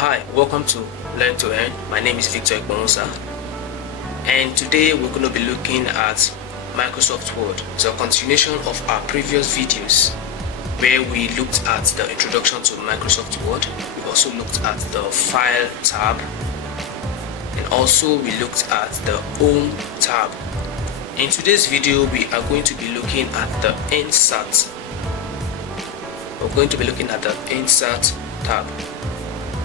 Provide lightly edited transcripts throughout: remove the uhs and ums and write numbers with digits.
Hi, welcome to Learn to Earn. My name is Victor Ekbonosa, and today we're going to be looking at Microsoft Word. It's a continuation of our previous videos where we looked at the introduction to Microsoft Word. We also looked at the File tab, and also we looked at the Home tab. In today's video, we are going to be looking at the Insert. We're going to be looking at the Insert tab.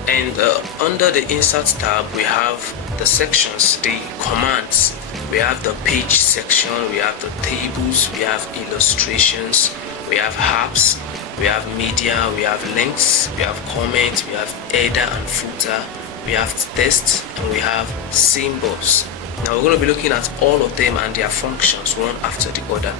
And under the Insert tab, we have the sections, the commands. We have the page section, we have the tables, we have illustrations, we have apps, we have media, we have links, we have comments, we have header and footer, we have text, and we have symbols. Now we're going to be looking at all of them and their functions one after the other.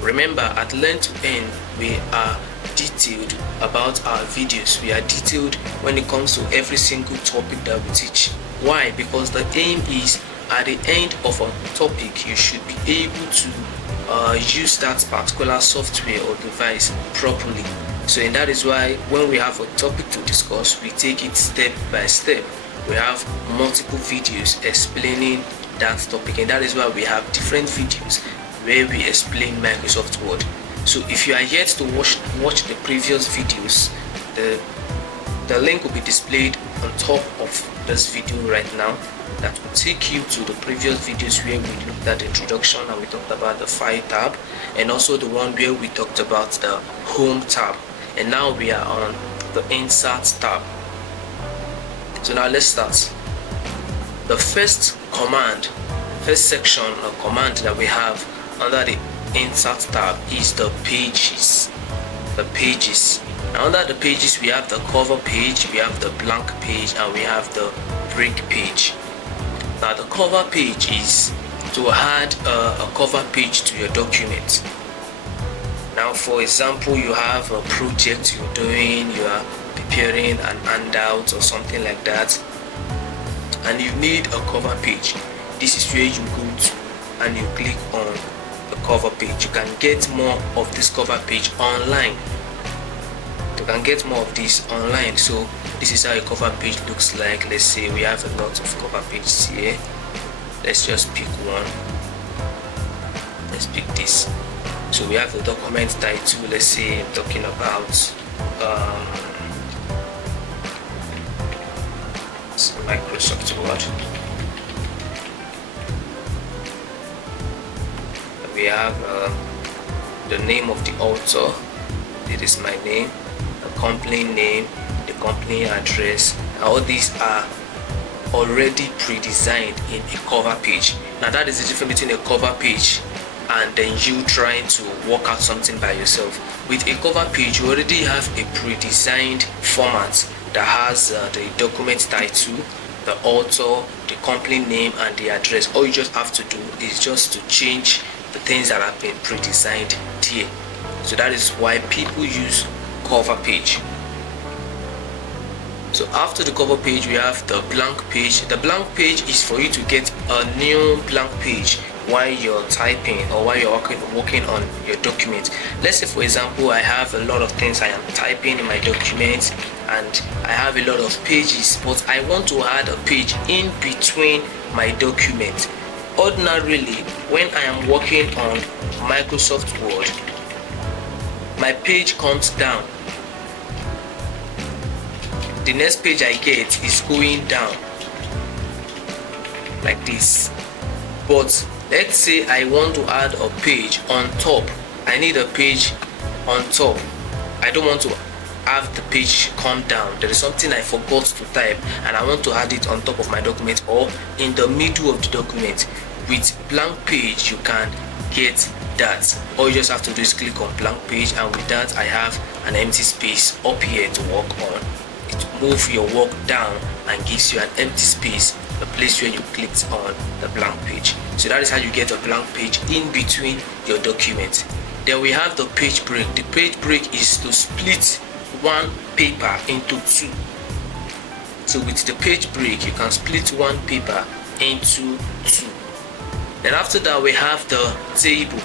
Remember, at Learn to Earn, we are detailed about our videos. We are detailed when it comes to every single topic that we teach. Why? Because the aim is at the end of a topic you should be able to use that particular software or device properly. So, and that is why when we have a topic to discuss, we take it step by step. We have multiple videos explaining that topic, and that is why we have different videos where we explain Microsoft Word. So if you are yet to watch the previous videos, the link will be displayed on top of this video right now. That will take you to the previous videos where we looked at the introduction and we talked about the File tab, and also the one where we talked about the Home tab. And now we are on the Insert tab. So now let's start. The first section or command that we have under the Insert tab is the pages. The pages. Now under the pages, we have the cover page, we have the blank page, and we have the break page. Now the cover page is to add a cover page to your document. Now for example, you have a project you're doing, you are preparing an handout or something like that, and you need a cover page. This is where you go to and you click on the cover page. You can get more of this cover page online. You can get more of this online. So this is how a cover page looks like. Let's say we have a lot of cover pages here. Let's just pick one. Let's pick this. So we have the document title. Let's say I'm talking about Microsoft Word. We have the name of the author. It is my name, the company name, the company address. All these are already pre-designed in a cover page. Now that is the difference between a cover page and then you trying to work out something by yourself. With a cover page, you already have a pre-designed format that has the document title, the author, the company name, and the address. All you just have to do is just to change the things that have been pre-designed here. So that is why people use cover page. So after the cover page, we have the blank page. The blank page is for you to get a new blank page while you're typing or while you're working on your document. Let's say for example, I have a lot of things I am typing in my document and I have a lot of pages, but I want to add a page in between my document. Ordinarily, when I am working on Microsoft Word, my page comes down. The next page I get is going down like this. But let's say I want to add a page on top. I need a page on top. I don't want to have the page come down. There is something I forgot to type and I want to add it on top of my document or in the middle of the document. With blank page, you can get that. All you just have to do is click on blank page, and with that I have an empty space up here to work on. It moves your work down and gives you an empty space, the place where you clicked on the blank page. So that is how you get a blank page in between your document. Then we have the page break. The page break is to split one paper into two. So with the page break, you can split one paper into two. Then after that, we have the table.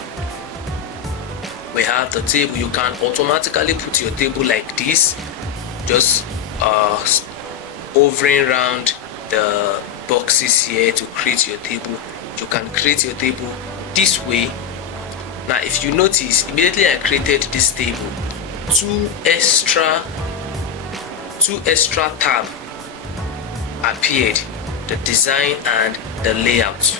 You can automatically put your table like this. Just hovering around the boxes here to create your table. You can create your table this way. Now if you notice, immediately I created this table, two extra tab appeared, the design and the layout.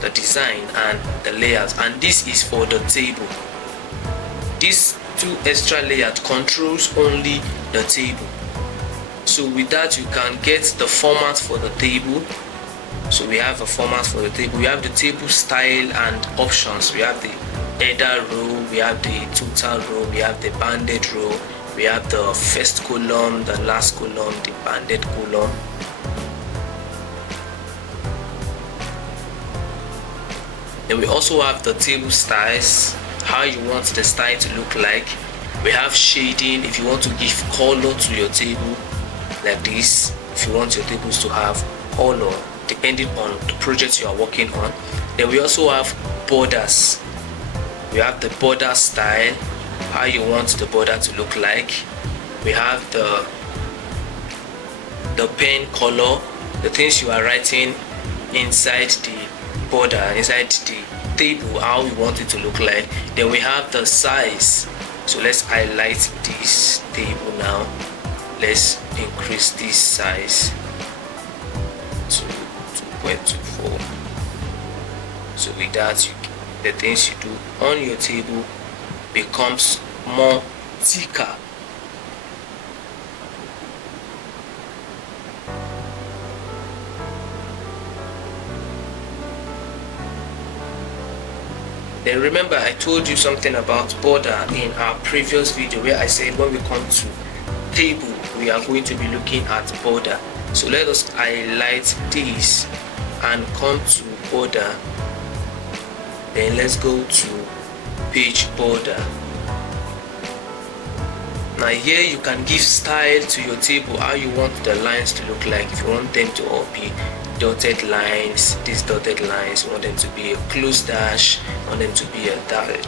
The design and the layout, and this is for the table. This two extra layout controls only the table. So with that you can get the format for the table. So we have a format for the table. We have the table style and options. We have the header row, we have the total row, we have the banded row, we have the first column, the last column, the banded column. Then we also have the table styles, how you want the style to look like. We have shading, if you want to give color to your table like this, if you want your tables to have color depending on the project you are working on. Then we also have borders. We have the border style, how you want the border to look like. We have the pen color, the things you are writing inside the border, inside the table, how we want it to look like. Then we have the size. So let's highlight this table now. Let's increase this size to 2.24. So with that, the things you do on your table becomes more thicker. Then remember, I told you something about border in our previous video where I said when we come to table we are going to be looking at border. So let us highlight this and come to border. Then let's go to page border. Now here you can give style to your table, how you want the lines to look like. If you want them to all be dotted lines, these dotted lines, you want them to be a close dash, you want them to be a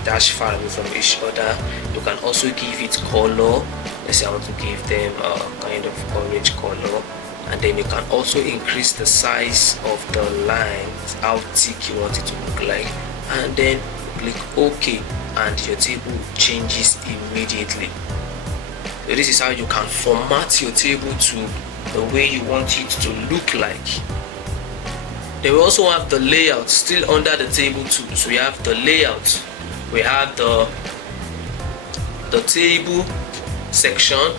dash far away from each other. You can also give it color. Let's say I want to give them a kind of orange color. And then you can also increase the size of the lines, how thick you want it to look like. And then click OK and your table changes immediately. So this is how you can format your table to the way you want it to look like. Then we also have the layout still under the table too. So we have the layout, we have the table section.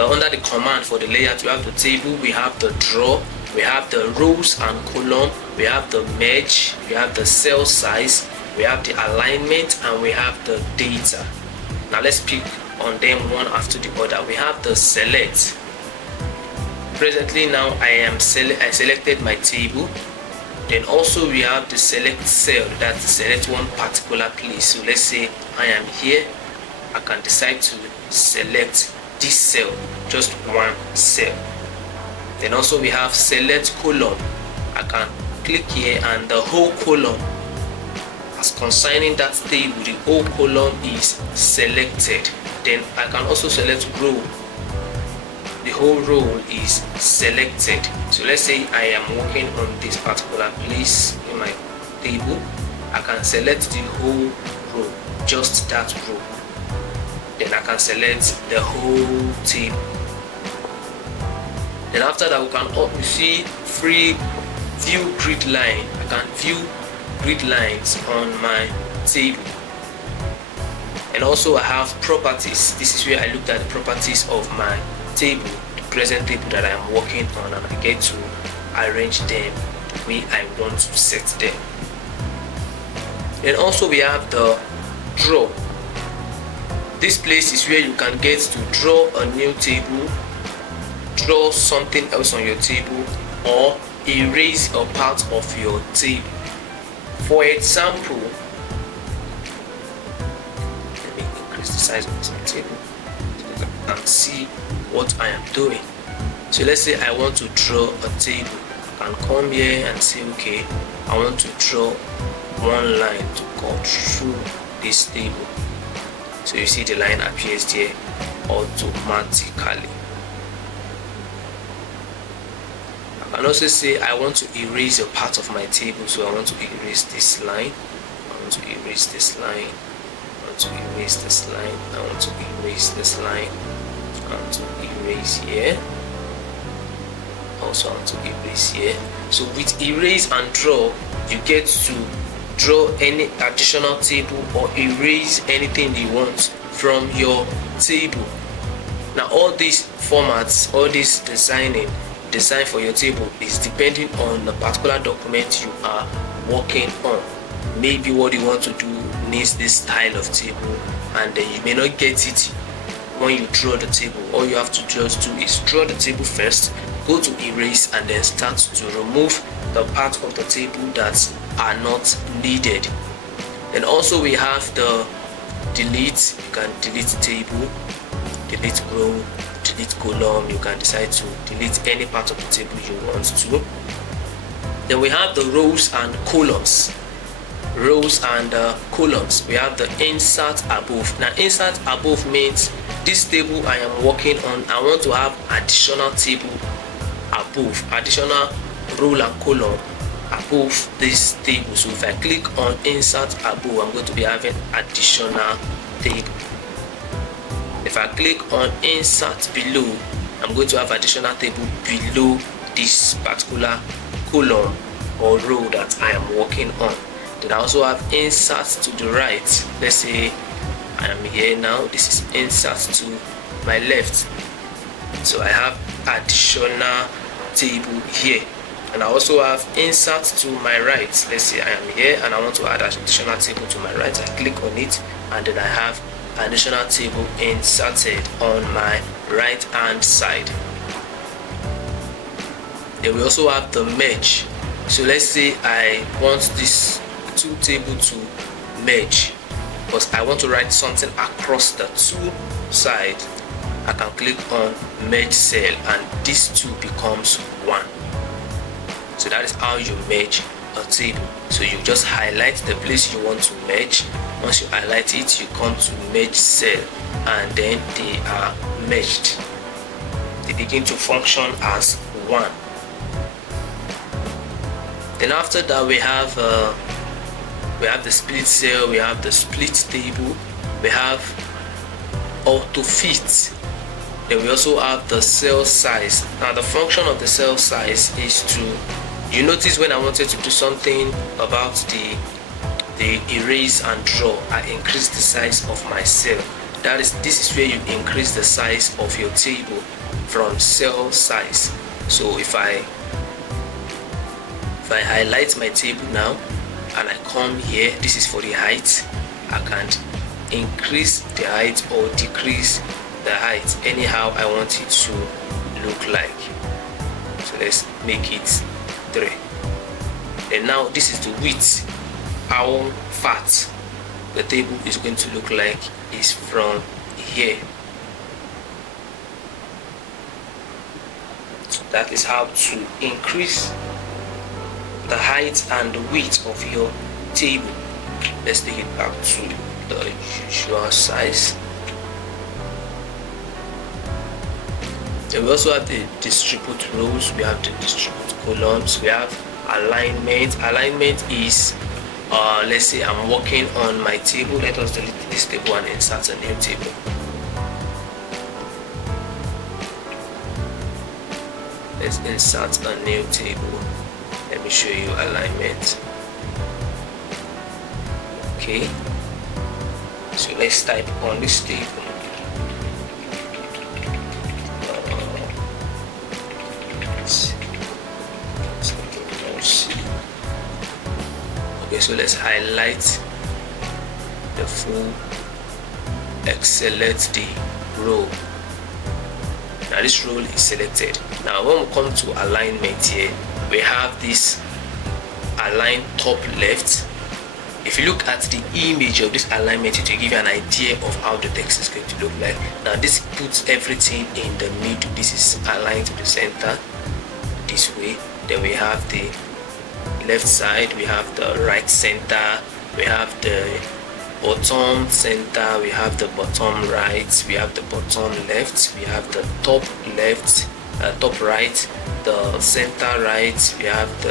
Under the command for the layout, we have the table, we have the draw, we have the rows and column, we have the merge, we have the cell size, we have the alignment, and we have the data. Now let's pick on them one after the other. We have the select. Presently now I selected my table. Then also we have the select cell, that select one particular place. So let's say I am here, I can decide to select this cell, just one cell. Then also we have select column. I can click here and the whole column, as concerning that table, the whole column is selected. Then I can also select row. The whole row is selected. So let's say I am working on this particular place in my table, I can select the whole row, just that row. Then I can select the whole table. Then after that, we can see free view grid line. I can view grid lines on my table. And also I have properties. This is where I looked at the properties of my table, the present table that I am working on, and I get to arrange them the way I want to set them. Then also we have the draw. This place is where you can get to draw a new table, draw something else on your table, or erase a part of your table. For example, let me increase the size of this table so you can see what I am doing. So let's say I want to draw a table. I can come here and say, okay, I want to draw one line to go through this table. So you see the line appears there automatically. And also say I want to erase a part of my table, so I want to erase this line, I want to erase this line, I want to erase this line, I want to erase this line, I want to erase here, also I want to erase here. So with erase and draw, you get to draw any additional table or erase anything you want from your table. Now all these formats, all this design for your table is depending on the particular document you are working on. Maybe what you want to do needs this style of table, and then you may not get it when you draw the table. All you have to just do is draw the table first, go to erase, and then start to remove the part of the table that are not needed. And also we have the delete. You can delete table, delete row, delete column. You can decide to delete any part of the table you want to. Then we have the rows and columns. Rows and columns. We have the insert above. Now insert above means this table I am working on, I want to have additional table above, additional row and column above this table. So if I click on insert above, I'm going to be having additional table. If I click on insert below, I'm going to have additional table below this particular column or row that I am working on. Then I also have insert to the right. Let's say I am here now, this is insert to my left, so I have additional table here. And I also have insert to my right. Let's say I am here and I want to add additional table to my right. I click on it and then I have additional table inserted on my right hand side. Then we also have the merge. So let's say I want this two table to merge, because I want to write something across the two sides. I can click on merge cell and this two becomes one. So that is how you merge a table. So you just highlight the place you want to merge. Once you highlight it, you come to merge cell and then they are merged. They begin to function as one. Then after that we have the split cell, we have the split table, we have auto fit. Then we also have the cell size. Now the function of the cell size is to, you notice when I wanted to do something about the erase and draw, I increase the size of my cell. This is where you increase the size of your table from cell size. So if I highlight my table now and I come here, this is for the height. I can increase the height or decrease the height anyhow I want it to look like. So let's make it 3. And now this is the width. How fat the table is going to look like is from here. So that is how to increase the height and the width of your table. Let's take it back to the usual size. And we also have the distribute rows, we have the distribute columns, we have alignment. Alignment is let's say I'm working on my table. Let us delete this table and insert a new table. Let's insert a new table. Let me show you alignment. Okay, so let's type on this table. Okay, so let's highlight the full, select the row. Now this row is selected. Now when we come to alignment here, we have this align top left. If you look at the image of this alignment, it will give you an idea of how the text is going to look like. Now this puts everything in the middle. This is aligned to the center this way. Then we have the left side, we have the right center, we have the bottom center, we have the bottom right, we have the bottom left, we have the top left, top right, the center right, we have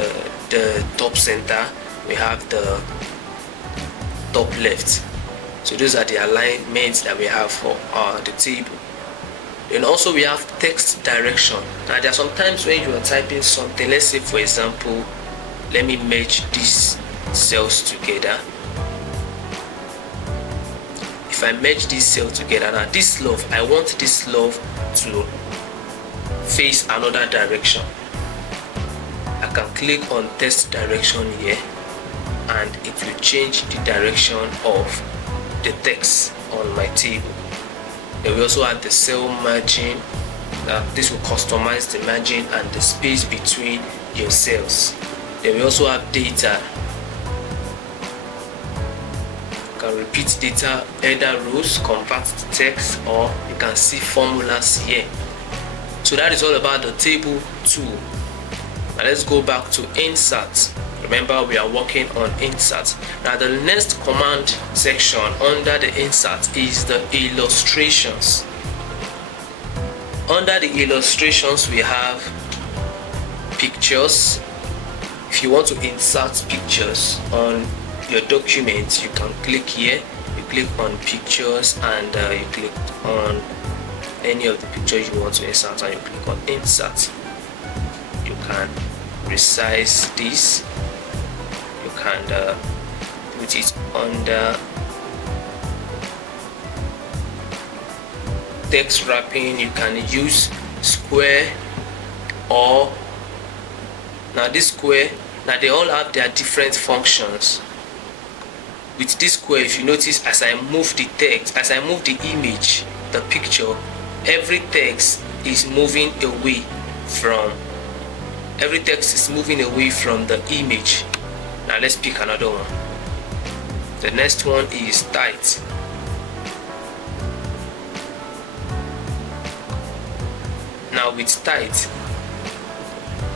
the top center, we have the top left. So those are the alignments that we have for the table. And also we have text direction. Now there are sometimes when you are typing something, let's say for example, let me merge these cells together. If I merge these cells together, now this love, I want this love to face another direction. I can click on text direction here and it will change the direction of the text on my table. Then we also have the cell margin. This will customize the margin and the space between your cells. Then we also have data. You can repeat data, either rows, convert to text, or you can see formulas here. So that is all about the table tool. Now let's go back to insert. Remember, we are working on insert. Now the next command section under the insert is the illustrations. Under the illustrations we have pictures. If you want to insert pictures on your document, you can click here, you click on pictures, and you click on any of the pictures you want to insert and you click on insert. You can resize this. You can put it under text wrapping. You can use square, or now this square, now they all have their different functions. With this square, if you notice, as I move the text, as I move the image, the picture, every text is moving away from the image. Now let's pick another one. The next one is tight. Now with tight,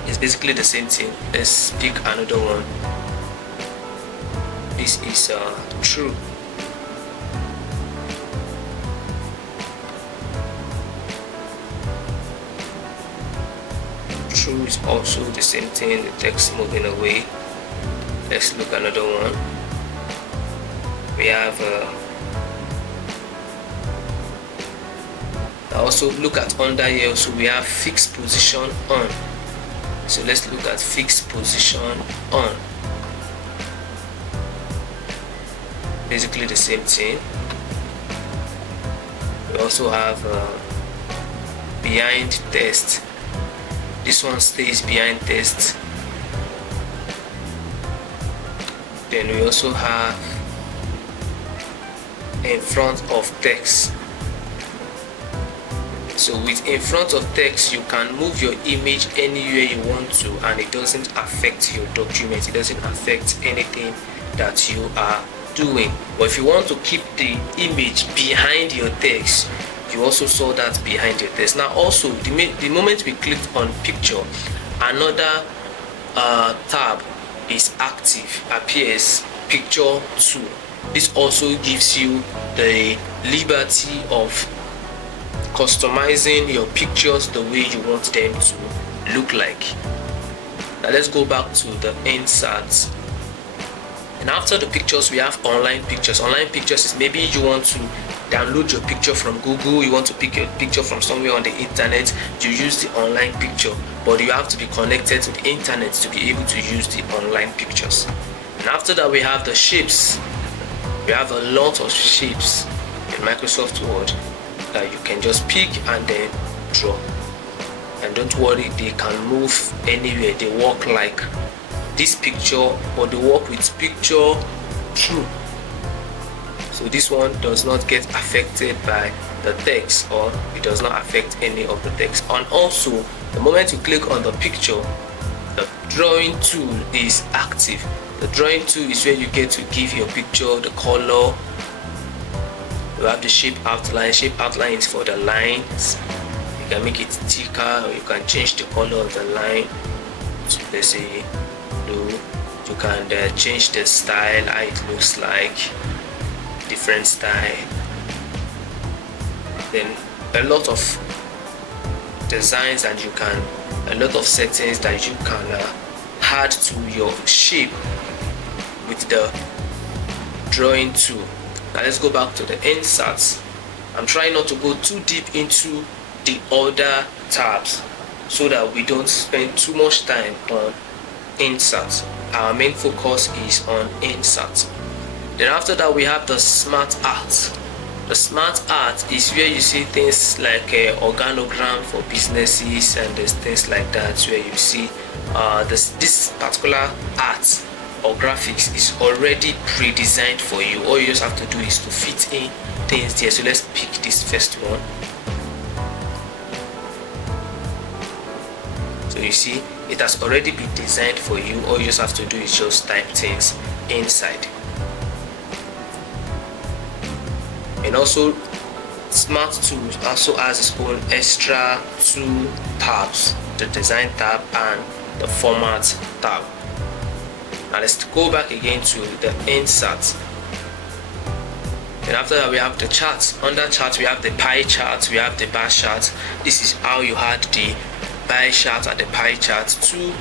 it's basically the same thing. Let's pick another one. This is true. True is also the same thing, the text moving away. Let's look at another one. We have also look at under here. So we have fixed position on. So let's look at fixed position on. Basically the same thing. We also have behind text. This one stays behind text. Then we also have in front of text. So with in front of text, you can move your image anywhere you want to, and it doesn't affect your document. It doesn't affect anything that you are doing. But if you want to keep the image behind your text, you also saw that behind your text. Now also, the moment we clicked on picture, another tab is active, appears, picture 2. This also gives you the liberty of customizing your pictures the way you want them to look like. Now let's go back to the inserts. And after the pictures, we have online pictures. Online pictures is maybe you want to download your picture from Google, you want to pick your picture from somewhere on the internet, you use the online picture, but you have to be connected to the internet to be able to use the online pictures. And after that, we have the shapes. We have a lot of shapes in Microsoft Word that you can just pick and then draw. And don't worry, they can move anywhere. They work like this picture, or they work with picture 2. So this one does not get affected by the text, or it does not affect any of the text. And also, the moment you click on the picture, the drawing tool is active. The drawing tool is where you get to give your picture the color. You have the shape outline. Shape outline is for the lines. You can make it thicker, or you can change the color of the line to, let's say, blue. You can change the style, how it looks like, different style. Then a lot of designs that you can a lot of settings that you can add to your shape with the drawing tool. Now let's go back to the inserts. I'm trying not to go too deep into the other tabs so that we don't spend too much time on inserts. Our main focus is on inserts. Then after that we have the smart art. The smart art is where you see things like a organogram for businesses, and there's things like that where you see this particular art or graphics is already pre-designed for you. All you just have to do is to fit in things there. So let's pick this first one. So you see it has already been designed for you. All you just have to do is just type things inside. And also Smart Tools also has its own extra two tabs, the design tab and the format tab. Now let's go back again to the insert. And after that we have the charts. Under charts we have the pie chart, we have the bar chart. This is how you add the pie chart and the pie chart to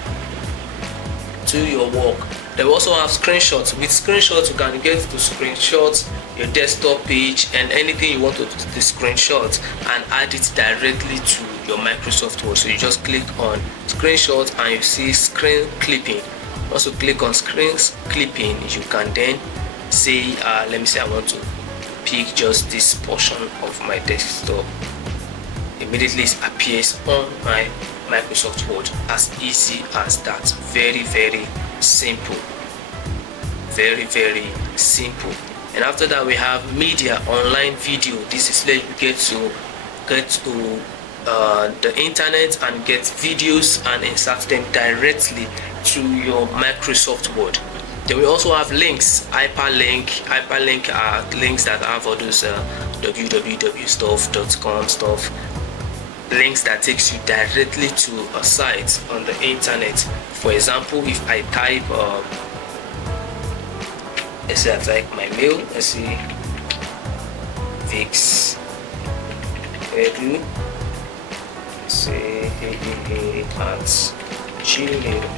your work. They also have screenshots. With screenshots you can get to screenshot your desktop page and anything you want to the screenshot and add it directly to your Microsoft Word. So you just click on screenshot and you see screen clipping. Once you click on screen clipping, you can then say let me say I want to pick just this portion of my desktop. Immediately it appears on my Microsoft Word. As easy as that. Very simple. Very simple. And after that we have media, online video. This is where you get to the internet and get videos and insert them directly to your Microsoft Word. Then we also have links, hyperlink are links that have all those www.stuff.com stuff, links that takes you directly to a site on the internet. For example, if I type let's say I type my mail, let's see Vix Edu, say at gmail.com.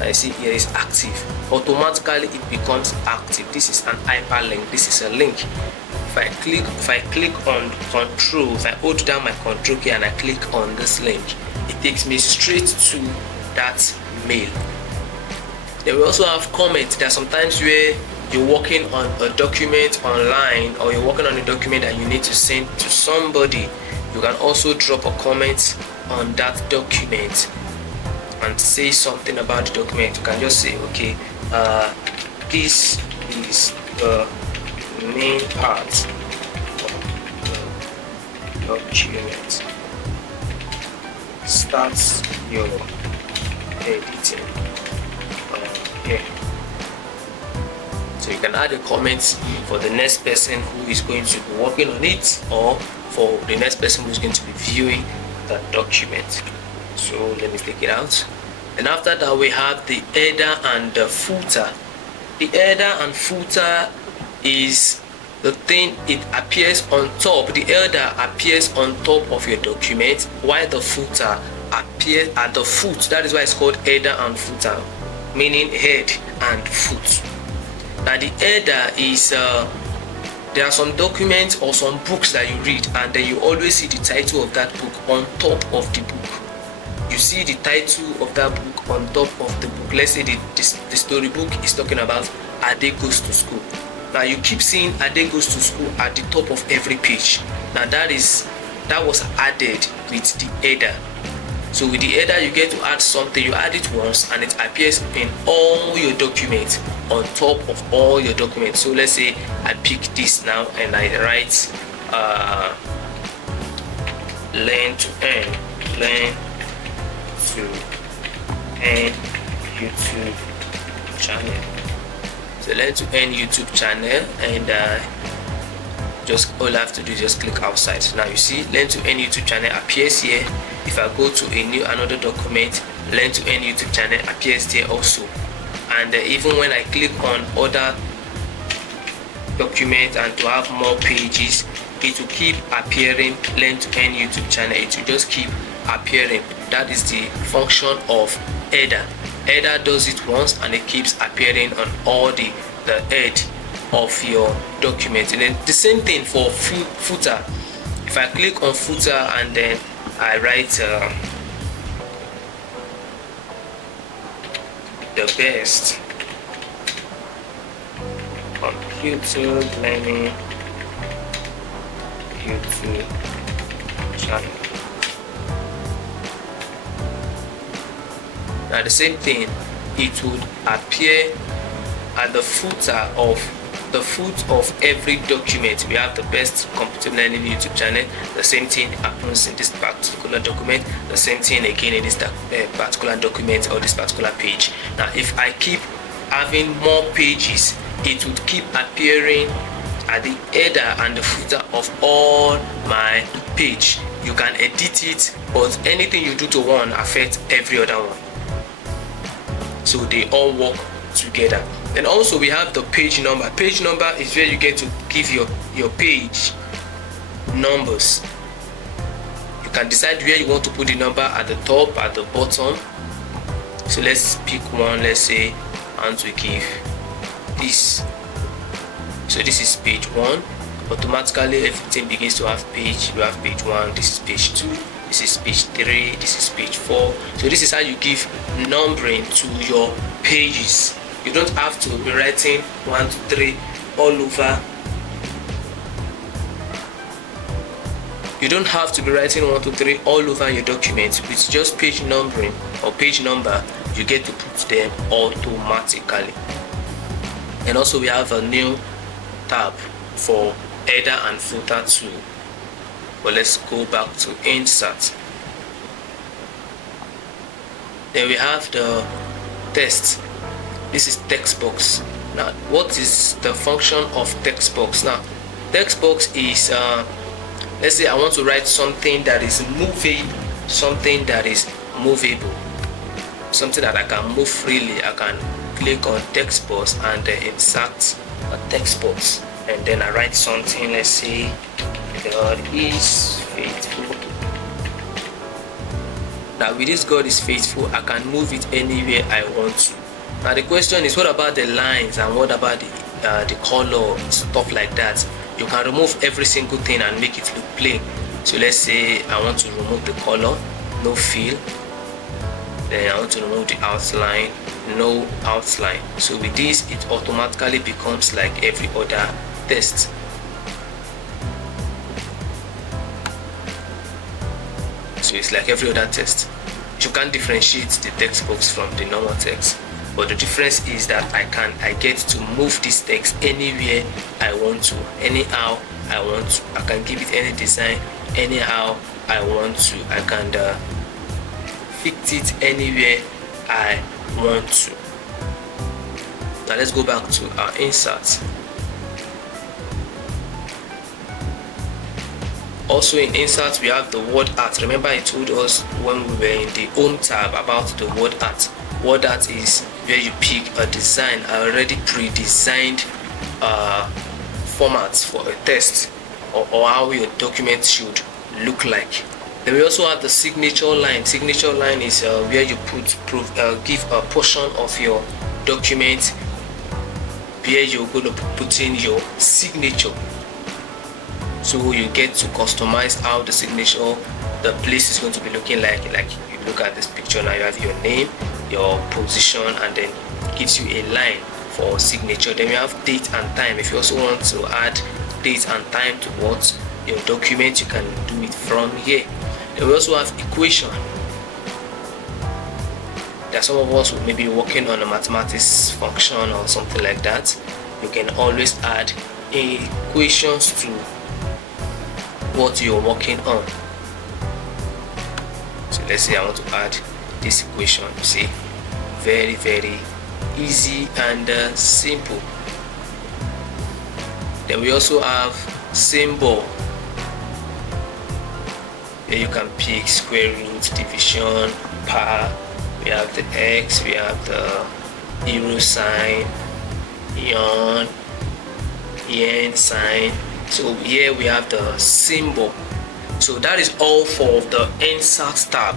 I see here is active. Automatically it becomes active. This is an hyperlink. This is a link. If I click on control, if I hold down my control key and I click on this link, it takes me straight to that mail. Then we also have comments. There are sometimes where you're working on a document online or you're working on a document that you need to send to somebody. You can also drop a comment on that document and say something about the document. You can just say, okay, this is the main part of the document. Start your editing here. So you can add a comment for the next person who is going to be working on it, or for the next person who is going to be viewing that document. So let me take it out. And after that we have the header and the footer. The header and footer is the thing, it appears on top. The header appears on top of your document while the footer appears at the foot. That is why it's called header and footer, meaning head and foot. Now the header is there are some documents or some books that you read and then you always see the title of that book on top of the book. You see the title of that book on top of the book. Let's say the storybook is talking about Ade Goes to School. Now you keep seeing Ade Goes to School at the top of every page. Now that was added with the header. So with the header you get to add something. You add it once and it appears in all your documents, on top of all your documents. So let's say I pick this now and I write learn to earn YouTube channel. So learn to earn YouTube channel, and just all I have to do is just click outside. Now you see learn to earn YouTube channel appears here. If I go to another document, learn to earn YouTube channel appears there also. And even when I click on other documents and to have more pages, it will keep appearing learn to earn YouTube channel. It will just keep appearing. That is the function of header. Header does it once and it keeps appearing on all the head of your document. And then the same thing for footer. If I click on footer and then I write the best computer learning YouTube channel. Now the same thing, it would appear at the footer of every document. We have the best computer learning YouTube channel. The same thing happens in this particular document. The same thing again in this particular document or this particular page. Now if I keep having more pages, it would keep appearing at the header and the footer of all my page. You can edit it, but anything you do to one affects every other one, so they all work together. And also we have the page number. Page number is where you get to give your page numbers. You can decide where you want to put the number, at the top, at the bottom. So let's pick one. Let's say I want to give this. So this is page 1. Automatically everything begins to have page. You have page 1, this is page 2, this is page 3, this is page 4. So this is how you give numbering to your pages. You don't have to be writing 1, 2, 3 all over. You don't have to be writing 1, 2, 3 all over your document. With just page numbering or page number, you get to put them automatically. And also we have a new tab for header and footer too. But let's go back to insert. Then we have the text. This is text box. Now what is the function of text box? Now text box is let's say I want to write something that is movable, something that is movable, something that I can move freely. I can click on text box and then insert a text box, and then I write something. Let's say God is faithful. Now with this God is faithful, I can move it anywhere I want to. Now the question is, what about the lines and what about the color, stuff like that? You can remove every single thing and make it look plain. So let's say I want to remove the color, no fill. Then I want to remove the outline, no outline. So with this, it automatically becomes like every other text. So it's like every other text. You can't differentiate the text box from the normal text, but the difference is that I get to move this text anywhere I want to, anyhow I want to. I can give it any design anyhow I want to. I can fit it anywhere I want to. Now let's go back to our insert. Also in insert we have the word art. Remember I told us when we were in the home tab about the word art. Word art is where you pick a design, already pre-designed formats for a text or how your document should look like. Then we also have the signature line. Signature line is where you give a portion of your document where you're going to put in your signature. So you get to customize how the signature, the place is going to be looking like. Like you look at this picture now, you have your name, your position, and then it gives you a line for signature. Then we have date and time. If you also want to add date and time to what your document, you can do it from here. Then we also have equation. There are some of us who may be working on a mathematics function or something like that. You can always add equations to what you're working on. So let's say I want to add this equation. You see, very easy and simple. Then we also have symbol. Here you can pick square root, division, power. We have the X, we have the euro sign, yen sign, So here we have the symbol. So that is all for the insert tab.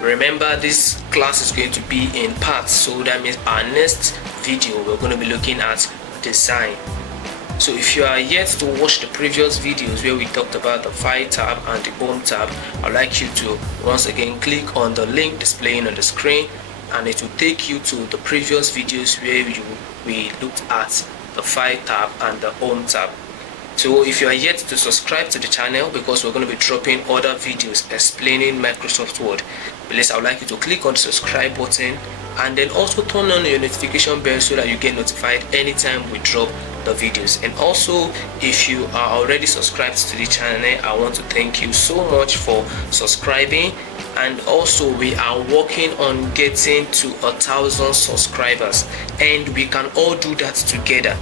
Remember, this class is going to be in parts, so that means our next video we're going to be looking at design. So if you are yet to watch the previous videos where we talked about the file tab and the home tab, I'd like you to once again click on the link displaying on the screen, and it will take you to the previous videos where we looked at the file tab and the home tab. So if you are yet to subscribe to the channel, because we're going to be dropping other videos explaining Microsoft Word, please, I would like you to click on the subscribe button and then also turn on your notification bell so that you get notified anytime we drop the videos. And also, if you are already subscribed to the channel, I want to thank you so much for subscribing. And also, we are working on getting to 1,000 subscribers, and we can all do that together.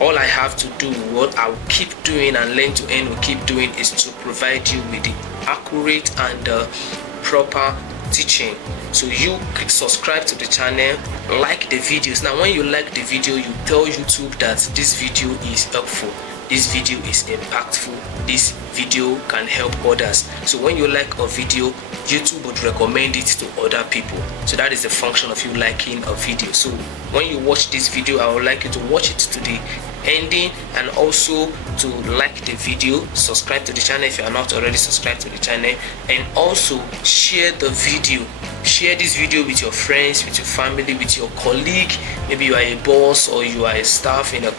All I have to do, what I will keep doing and Learn to Earn will keep doing, is to provide you with the accurate and proper teaching. So you click subscribe to the channel, like the videos. Now when you like the video, you tell YouTube that this video is helpful, this video is impactful, this video can help others. So when you like a video, YouTube would recommend it to other people. So that is the function of you liking a video. So when you watch this video, I would like you to watch it to the ending, and also to like the video, subscribe to the channel if you are not already subscribed to the channel, and also share the video. Share this video with your friends, with your family, with your colleague. Maybe you are a boss or you are a staff in a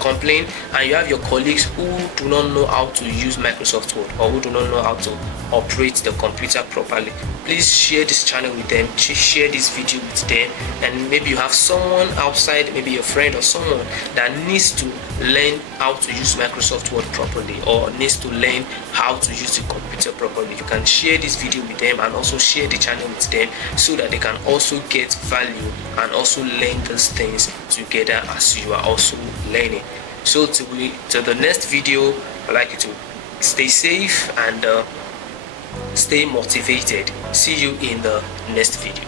company, and you have your colleagues who do not know how to use Microsoft Word, or who do not know how to operate the computer properly. Please share this channel with them, share this video with them. And maybe you have someone outside, maybe your friend or someone that needs to learn how to use Microsoft Word properly, or needs to learn how to use the computer properly. You can share this video with them and also share the channel with them, so that they can also get value and also learn those things together as you are also learning. So to the next video, I'd like you to stay safe and stay motivated. See you in the next video.